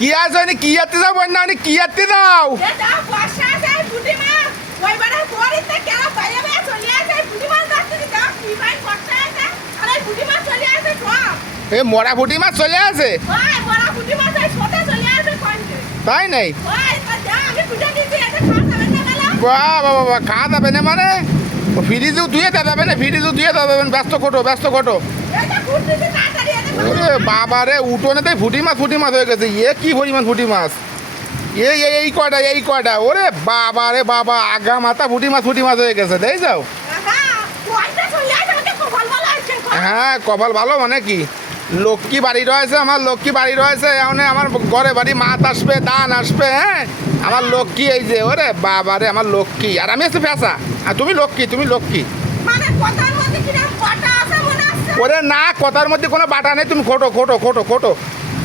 কি আছে মানে কি আতে যাও বন্যা মানে কি আতে যাও এটা বর্ষা যায় পুঁটি মাছ ওইবারে পরিতে কেন বাইরে বাইরে চলে আসে পুঁটি মাছ ধরতে দাও কি ভাই বর্ষা আছে আরে পুঁটি মাছ চলে আসে সব এ মরা পুঁটি মাছ চলে আছে ভাই বড় পুঁটি মাছ এই ছোট চলে আসে কোনতে তাই নাই ভাই যা আমি পুঁটি দিতে এটা খাওয়া যাবে না গেল বাহ বাবা বাবা খাওয়া যাবে না মানে ফ্রিজেও ধুয়ে দেওয়া যাবে না ফ্রিজেও ধুয়ে দেওয়া যাবে না ব্যস্ত খোটো এটা ফুটতে তাড়াতাড়ি এটা ওরে বাবা রে উঠোনেতে ফুটি মাছ হয়ে গেছে কি পরিমাণ ফুটি মাছ এই কয়টা ওরে বাবা রে বাবা আগা মাথা ফুটি মাছ হয়ে গেছে দেই যাও হ্যাঁ কোনটা চলে আসে ওটা খুব ভালো লাগছে হ্যাঁ কপাল ভালো মানে কি লক্ষ্মী বাড়ি রয়েছে এখন আমার ঘরে বাড়ি মাছ আসবে দান আসবে হ্যাঁ আমার লক্ষ্মী এই যে ওরে বাবা রে আমার লক্ষ্মী আর আমি হচ্ছে পেশা আর তুমি লক্ষ্মী মানে কথার মধ্যে কি না পাটা আছে মনে আছে ওরে না কথার মধ্যে কোনো বাটা নেই তুমি খোটো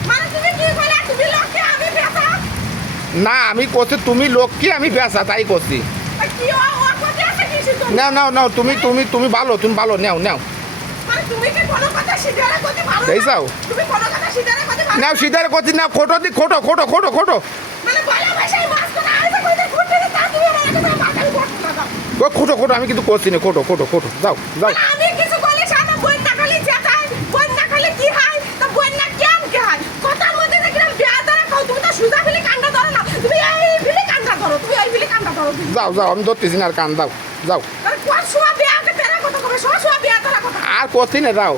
মানে তুমি কি বলে তুমি লোককে আমি বেটা না আমি করছি তুমি লক্ষ্মী আমি পেশা তাই করছি কি ও কথা আছে কিছু তো নাও তুমি ভালো নাও মানে তুমি কি কোনো কথা সিধারে করতে পারো এই যাও। তুমি কোনো কথা সিধারে করতে পারো নাও সিধারে করছি না খোটো মানে বলা ভাষায় মাছ তো না আইতে কইতে ঘুরতে তা তুমি আমার কাছে মাথায় বসো না দাও খোটো আমি কিন্তু করছি না খোটো যাও মানে আমি কিছু বলে সামনে বই না খালি যেতাই বই না খালি কি হয় তো বই না কেন কি হয় কথার মধ্যে দেখলাম বিয়া ধরে কও তুমি তো সুজা ফেলে কান্ডা ধরো না তুমি এই ফেলে কান্ডা ধরো তুমি যাও আমি ধরতেছি না আর কান যাও আর কোন সময় বিয়া কে তেরা কথা কবে সব সময় বিয়া ধরা কথা আর করছি না যাও